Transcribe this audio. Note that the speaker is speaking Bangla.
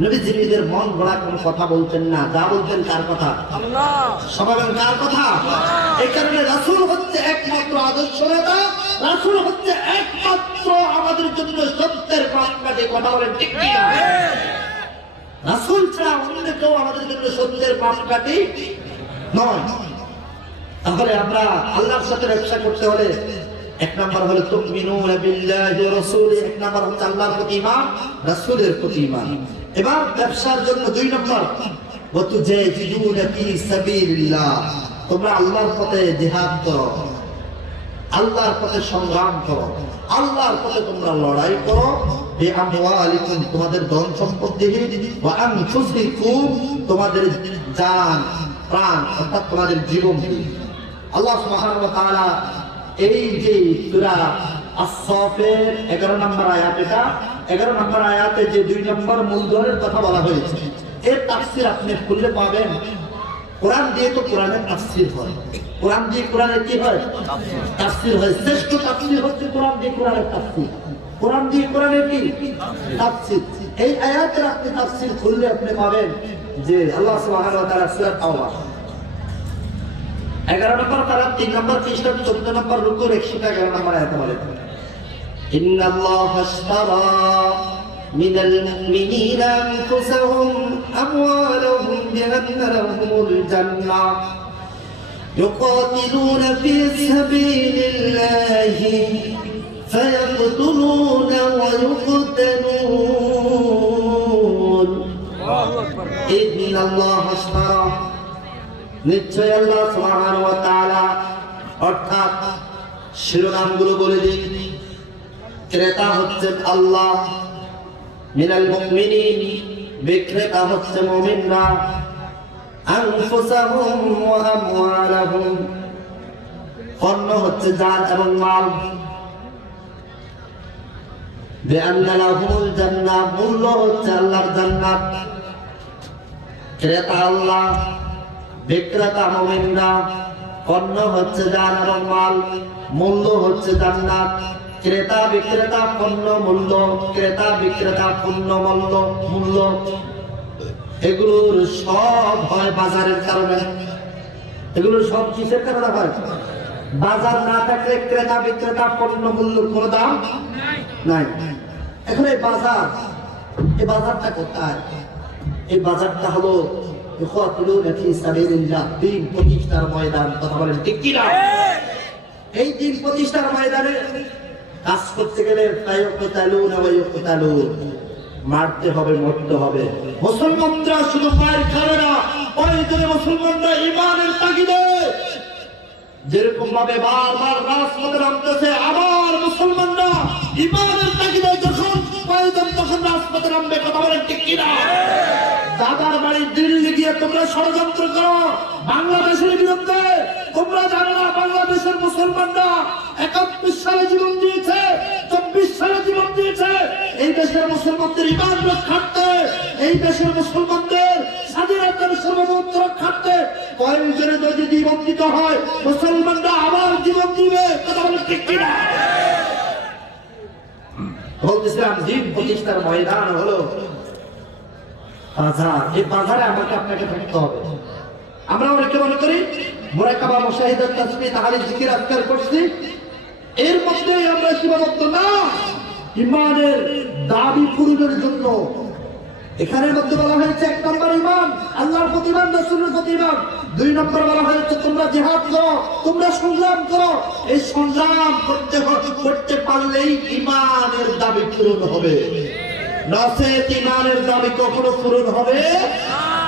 নবী মন গড়া কোনো কথা বলতেন না যা বলতেন কার কথা। কার কথা? এই কারণে রাসূল হচ্ছে একমাত্র আদর্শ নেতা রাসূল হচ্ছে একমাত্র আমাদের জন্য সত্যের মাপকাঠি কথা বলেন ঠিক রাসূল ছাড়া অন্য কেউ আমাদের জন্য সত্যের নয়। তাহলে আমরা আল্লাহর সাথে ব্যবসা করতে হলে এক নাম্বার হলো তুমিনুনা বিল্লাহি ওয়া রাসূলি এক নাম্বার হচ্ছে আল্লাহর প্রতি ঈমান রাসূলের প্রতি ঈমান। এবার ব্যবসার জন্য দুই নম্বর তোমরা আল্লাহর পথে জিহাদ করো, আল্লাহর পথে সংগ্রাম করো, আল্লাহর পথে তোমরা লড়াই করো। তোমাদের ধন আনফুসিকুম, তোমাদের জান, প্রাণ, অর্থাৎ তোমাদের জীবন আল্লাহ এই যে আস-সাফের 11 নম্বর আয়াত এটা। 11 নম্বর আয়াতে যে দুই নম্বর মূলধনের কথা বলা হয়েছে, এর তাফসীর আপনি খুললে পাবেন। কোরআন দিয়ে তো কোরআনের তাফসীর হয়। কোরআন দিয়ে কোরআনের কি হয়? তাফসীর হয়। শ্রেষ্ঠ তাফসীর হচ্ছে কোরআন দিয়ে কোরআনের তাফসীর। কোরআন দিয়ে কোরআনের কি? তাফসীর। এই আয়াতের আপনি তাফসীর খুললে আপনি পাবেন যে আল্লাহ সুবহানাহু ওয়া তাআলা সূরা তাওবা। 11 নম্বর পারা 3 নম্বর পৃষ্ঠা 14 নম্বর রুকুর 111 নম্বর আয়াতে বলে। إن الله اشترى من المؤمنين أنفسهم أموالهم بأن لهم الجنة يقاتلون في سبيل الله فيقتلون ويقتلون إن الله اشترى নিশ্চয় আল্লাহ সুবহানাহু ওয়া তাআলা অর্থাৎ শিরোনামগুলো বলে দিন ক্রেতা হচ্ছে আল্লাহ। মিনাল মুমিনিন, বিক্রেতা হচ্ছে মুমিনরা। আনফুসাহুম ওয়া আমওয়ালাহুম। পণ্য হচ্ছে জান এবং মাল। মূল্য হচ্ছে আল্লাহর জান্নাত। ক্রেতা আল্লাহ, বিক্রেতা মুমিনরা। পণ্য হচ্ছে জান এবং মাল, মূল্য হচ্ছে জান্নাত। ক্রেতা বিক্রেতা পণ্য মূল্য ক্রেতা বিক্রেতা পণ্য মূল্য মূল্য। এগুলোর সব হয় বাজারের কারণে। এগুলোর সব কিসের কারণে হয়? বাজার না থাকলে ক্রেতা বিক্রেতা পণ্য মূল্য কোনো দাম নাই। এখন এই বাজার এই বাজারটা কোথায়? এই বাজারটা হলো প্রতিষ্ঠার ময়দান। কথা বলেন ঠিক। এই দিন প্রতিষ্ঠার ময়দানে কাজ করতে গেলে মারতে হবে, মরতে হবে। মুসলমানরা শুধু মার খাবে না প্রয়োজনে মুসলমানরা ইমানের তাগিদে। যেরকম ভাবে বারবার রাজপথে নামতেছে, আবার মুসলমানরা ইমানের তাগিদে যখন প্রয়োজন তখন রাজপথে নামবে। কথা বলেন ঠিক কিনা? দাদার বাড়ি দিল্লি গিয়ে তোমরা ষড়যন্ত্র করো। বাংলাদেশের বিরুদ্ধে তোমরা জানো না, বাংলাদেশের মুসলমানরা একাত্তর সালে জীবন দিয়েছে। দেশের মুসলমানদের ইমান রক্ষার্থে, এই দেশের মুসলমানদের স্বাধীনতার সর্বভৌমত্ব রক্ষার্থে কয়েকজনে যদি জীবন দিতে হয়, মুসলমানরা আবার জীবন দিবে, কথা বলে ঠিক কিনা? বলতেছিলাম দিন প্রতিষ্ঠার ময়দান হলো বাজার। এই বাজারে আমাকে আপনাকে থাকতে হবে। আমরা অনেকে মনে করি, মোরাকাবা মুশাহিদাত তাসবিহ, তাহলে জিকির আজকার করছি। এর মধ্যে আমরা সীমাবদ্ধ না। ইমানের দাবি পূরণের জন্য। এখানের মধ্যে বলা হয়েছে, এক নম্বর ইমান আল্লাহর প্রতি ইমান, রাসূলের দুই নম্বর বলা হয়েছে, তোমরা জেহাদ করো, তোমরা সংগ্রাম করো। এই সংগ্রাম করতে করতে পারলেই ইমানের দাবি পূরণ হবে। নসেত ইমানের দাবি কখনো পূরণ হবে না।